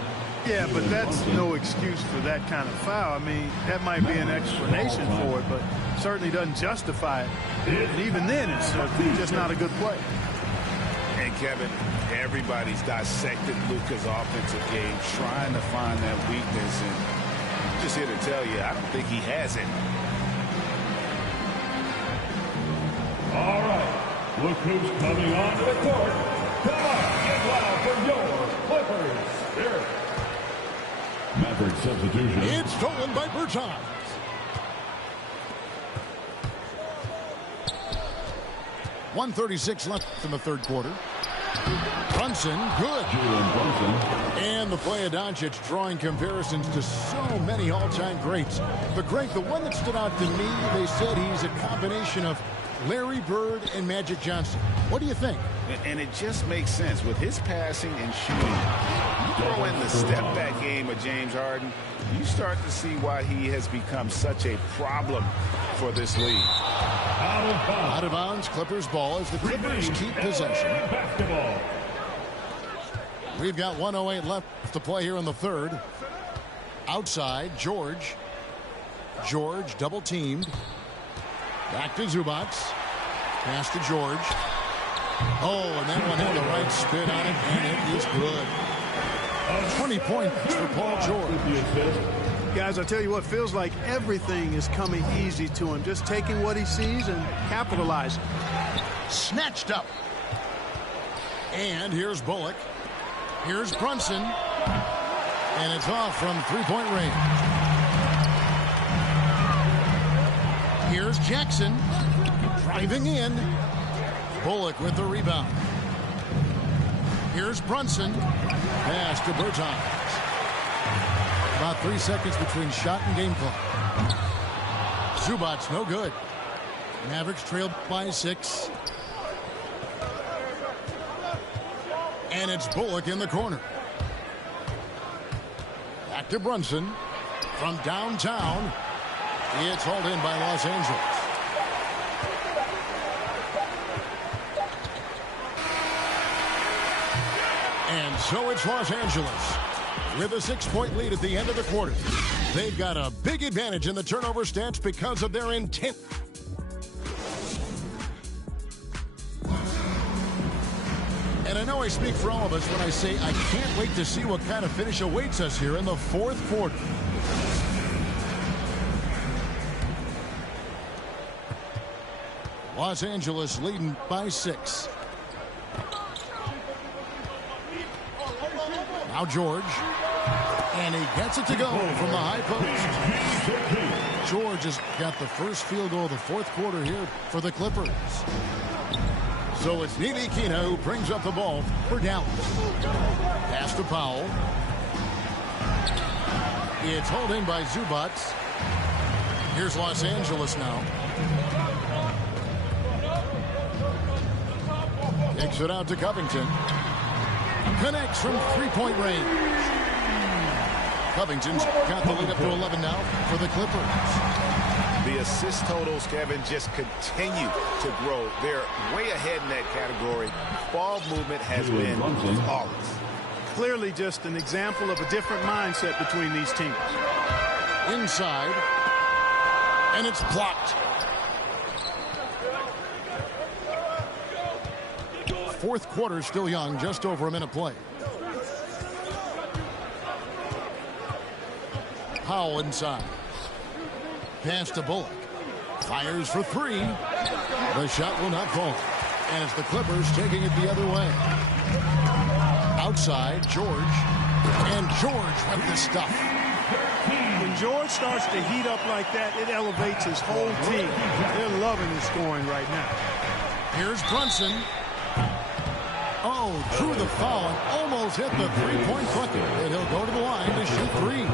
Yeah, but that's no excuse for that kind of foul. I mean, that might be an explanation for it, but certainly doesn't justify it. And even then, it's just not a good play. And Kevin, everybody's dissected Luka's offensive game, trying to find that weakness. And I'm just here to tell you, I don't think he has it. All right, look who's coming onto the court. Come on, get loud for your Clippers. Here. Maverick substitution. It's stolen by Bertans. .136 left in the third quarter. Brunson, good. And the play of Doncic drawing comparisons to so many all-time greats. But Greg, the one that stood out to me, they said he's a combination of Larry Bird and Magic Johnson. What do you think? And it just makes sense. With his passing and shooting, you throw in the step-back game of James Harden, you start to see why he has become such a problem for this league. Out of bounds, Clippers ball as the Clippers keep possession. We've got 1:08 left to play here in the third. Outside, George. George double-teamed. Back to Zubac. Pass to George. Oh, and that one had the right spin on it, and it is good. 20 points for Paul George. Guys, I tell you what, feels like everything is coming easy to him. Just taking what he sees and capitalizing. Snatched up. And here's Bullock. Here's Brunson. And it's off from three-point range. Here's Jackson. Driving in. Bullock with the rebound. Here's Brunson. Pass to Bertans. About 3 seconds between shot and game clock. Zubac, no good. Mavericks trailed by 6. And it's Bullock in the corner. Back to Brunson. From downtown. It's hauled in by Los Angeles. And so it's Los Angeles with a 6-point lead at the end of the quarter. They've got a big advantage in the turnover stats because of their intent. And I know I speak for all of us when I say I can't wait to see what kind of finish awaits us here in the fourth quarter. Los Angeles leading by 6. Now George. And he gets it to go from the high post. George has got the first field goal of the fourth quarter here for the Clippers. So it's Neely Kina who brings up the ball for Dallas. Pass to Powell. It's hauled in by Zubac. Here's Los Angeles now. Takes it out to Covington. Connects from three-point range. Covington's got the lead up to 11 now for the Clippers. The assist totals, Kevin, just continue to grow. They're way ahead in that category. Ball movement has been flawless. Clearly just an example of a different mindset between these teams. Inside. And it's blocked. Fourth quarter still young, just over a minute play. Powell inside. Pass to Bullock. Fires for three. The shot will not fall. And it's the Clippers taking it the other way. Outside, George. And George with the stuff. When George starts to heat up like that, it elevates his whole team. They're loving the scoring right now. Here's Brunson. Oh, drew the foul and almost hit the three-point bucket. And he'll go to the line to shoot three.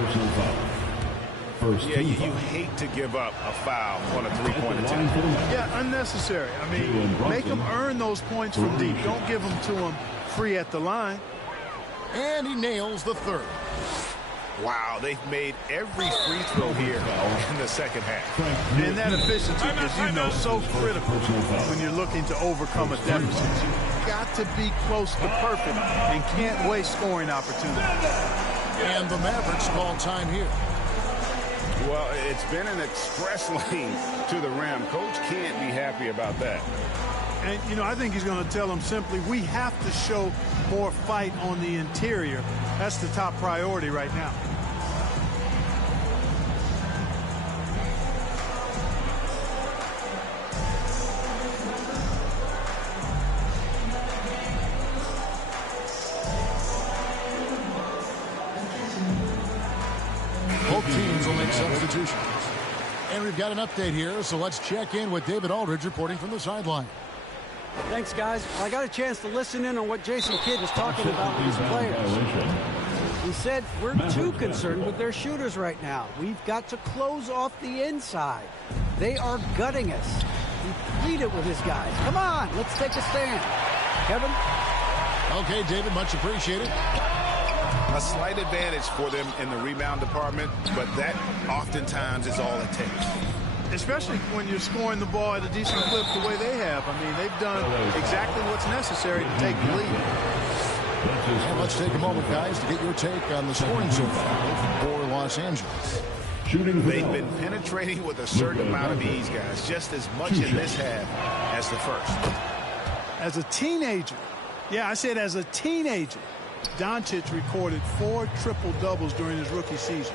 Yeah, you hate to give up a foul on a three-point attempt. Yeah, unnecessary. I mean, make them earn those points from deep. Don't give them to them free at the line. And he nails the third. Wow, they've made every free throw here in the second half. And that efficiency is, you know, so critical when you're looking to overcome a deficit. You've got to be close to perfect and can't waste scoring opportunities. And the Mavericks call time here. Well, it's been an express lane to the rim. Coach can't be happy about that. And, you know, I think he's going to tell them simply, we have to show more fight on the interior. That's the top priority right now. Both teams will make substitutions. And we've got an update here, so let's check in with David Aldridge reporting from the sideline. Thanks, guys. I got a chance to listen in on what Jason Kidd was talking about with his players. He said, we're too concerned with their shooters right now. We've got to close off the inside. They are gutting us. He pleaded with his guys. Come on, let's take a stand. Kevin? Okay, David, much appreciated. A slight advantage for them in the rebound department, but that oftentimes is all it takes. Especially when you're scoring the ball at a decent clip the way they have. I mean, they've done exactly what's necessary to take the lead. And let's take a moment, guys, to get your take on the scoring so far for Los Angeles. They've been penetrating with a certain amount of ease, guys, just as much in this half as the first. As a teenager, yeah, I said as a teenager, Doncic recorded 4 triple-doubles during his rookie season.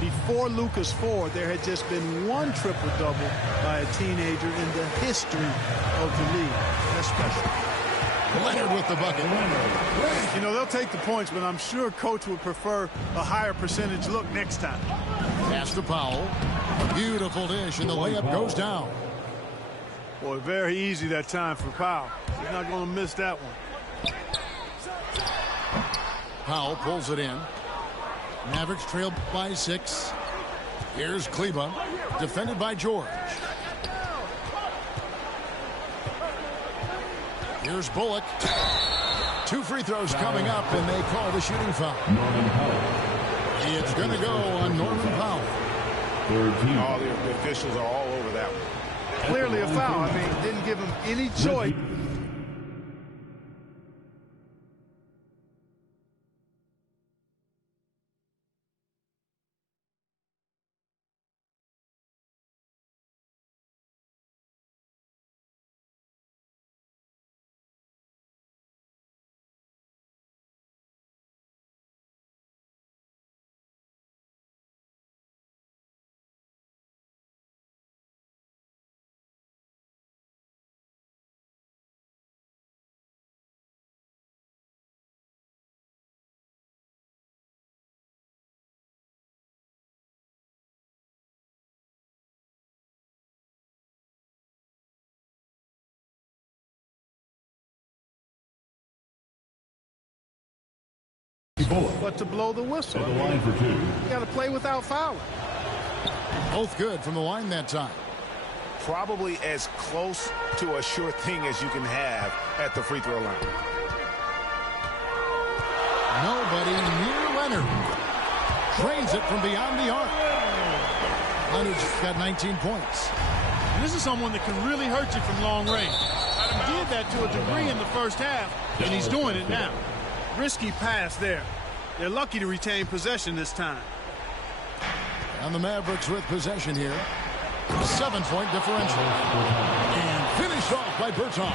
Before Luka's 4, there had just been 1 triple-double by a teenager in the history of the league. That's special. Leonard with the bucket. You know, they'll take the points, but I'm sure Coach would prefer a higher percentage look next time. Pass to Powell. Beautiful dish, and the layup goes down. Boy, very easy that time for Powell. He's not going to miss that one. Powell pulls it in. Mavericks trail by 6. Here's Kleba, defended by George. Here's Bullock. 2 free throws coming up, and they call the shooting foul. It's going to go on Norman Powell. All the officials are all over that one. Clearly a foul. I mean, didn't give him any choice. Bullock. but to blow the whistle. On the line for 2. You got to play without fouling. Both good from the line that time. Probably as close to a sure thing as you can have at the free throw line. Nobody near Leonard. Drains it from beyond the arc. Leonard's got 19 points. And this is someone that can really hurt you from long range. He did that to a degree in the first half, and he's doing it now. Risky pass there. They're lucky to retain possession this time. And the Mavericks with possession here. 7-point differential. And finished off by Berton.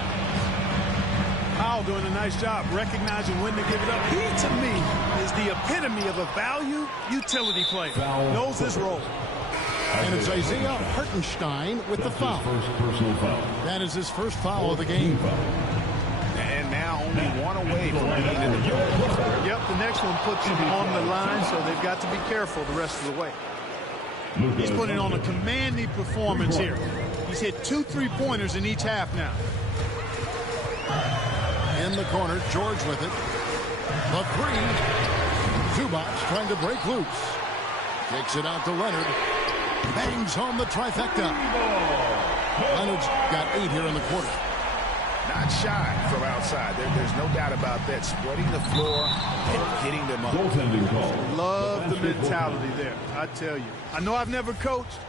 Powell doing a nice job recognizing when to give it up. He, to me, is the epitome of a value utility player. Knows his role. And it's Isaiah Hartenstein with the foul. First personal foul. That is his first foul of the game. And now only one away from being in the game. Yep, the next one puts him on the line, so they've got to be careful the rest of the way. He's putting on a commanding performance here. He's hit 2 3-pointers in each half now. In the corner, George with it. The 3. Zubac trying to break loose. Takes it out to Leonard. Bangs home the trifecta. Leonard's got 8 here in the quarter. Not shy from outside. There's no doubt about that. Spreading the floor and getting them up. Goaltending call. Love the mentality there, I tell you. I know I've never coached,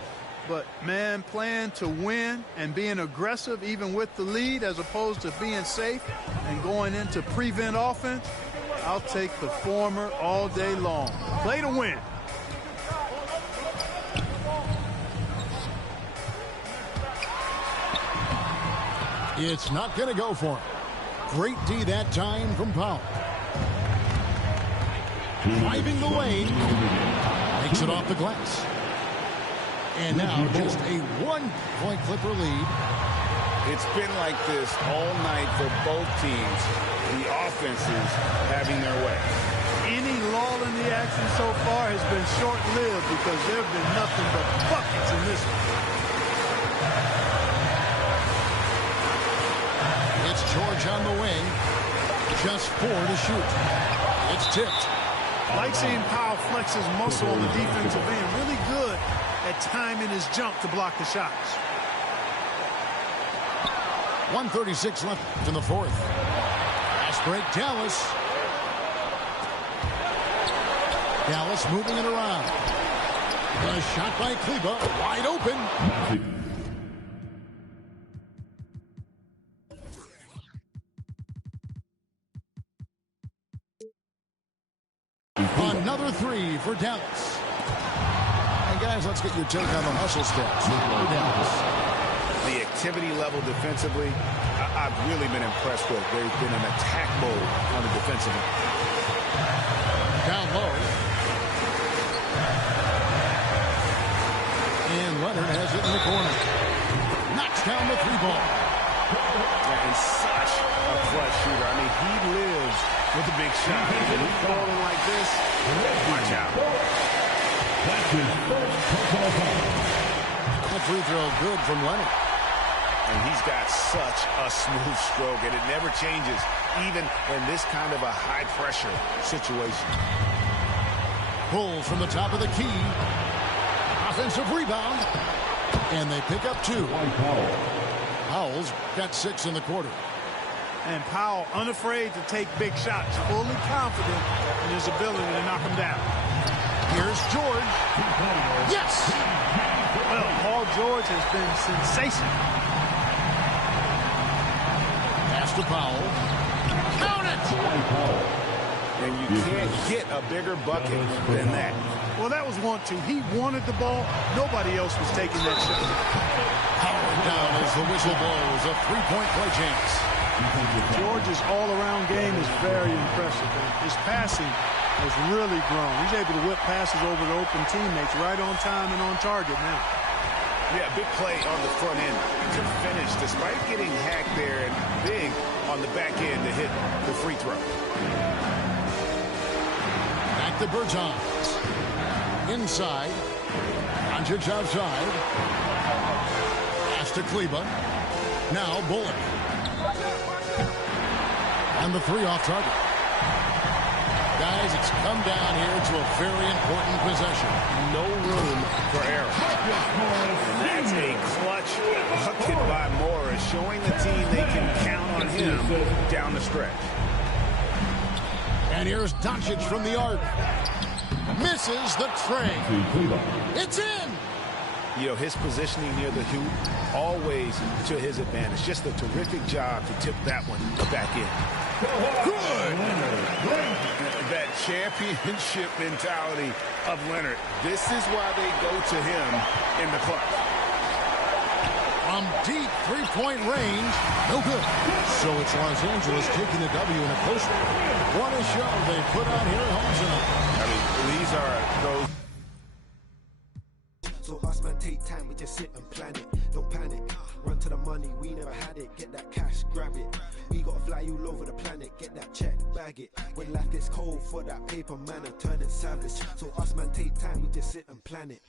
but, man, playing to win and being aggressive even with the lead as opposed to being safe and going into prevent offense, I'll take the former all day long. Play to win. It's not going to go for him. Great D that time from Powell. Driving the lane. Makes it off the glass. And now just a 1-point Clipper lead. It's been like this all night for both teams. The offenses having their way. Any lull in the action so far has been short-lived because there have been nothing but buckets in this one. It's George on the wing. Just 4 to shoot. It's tipped. Like seeing Powell flex his muscle on the defensive end. Really good at timing his jump to block the shots. 1:36 left in the fourth. Fast break, Dallas. Dallas moving it around. A shot by Kleba, wide open. Another 3 for Dallas. And guys, let's get your take on the hustle stats for Dallas. The activity level defensively, I've really been impressed with. There's been an attack mode on the defensive end. Down low. And Leonard has it in the corner. Knocks down the 3-ball. And such a clutch shooter. I mean, he lives with a big shot. When he's balling like this, watch out. That's his first personal foul. That free throw good from Leonard. And he's got such a smooth stroke, and it never changes, even in this kind of a high-pressure situation. Bulls from the top of the key. Offensive rebound. And they pick up 2. Powell's got 6 in the quarter. And Powell unafraid to take big shots, fully confident in his ability to knock them down. Here's George. Yes! Well, Paul George has been sensational. Pass to Powell. Count it! And you can't get a bigger bucket than that. Well, that was 1-2. He wanted the ball. Nobody else was taking that shot. Powering down as the whistle blows. A 3-point play chance. George's all-around game is very impressive. His passing has really grown. He's able to whip passes over the open teammates right on time and on target now. Yeah, big play on the front end to finish, despite getting hacked there, and big on the back end to hit the free throw. Back to Bertans. Inside. Doncic outside. Pass to Kleba. Now Bullock. And the 3 off target. Guys, it's come down here to a very important possession. No room for error. And that's a clutch bucket by Morris, showing the team they can count on him down the stretch. And here's Doncic from the arc. Misses the tray. It's in. You know, his positioning near the hoop, always to his advantage. Just a terrific job to tip that one back in. Good. That championship mentality of Leonard. This is why they go to him in the clutch. From deep three-point range, no good. So it's Los Angeles taking the W in a close one. What a show they put on here at home tonight. I mean, these are those. So us man take time, we just sit and plan it. Don't panic, run to the money, we never had it. Get that cash, grab it. We gotta fly all over the planet, get that check, bag it. When life gets cold for that paper man, I'm turning savage. So us man take time, we just sit and plan it.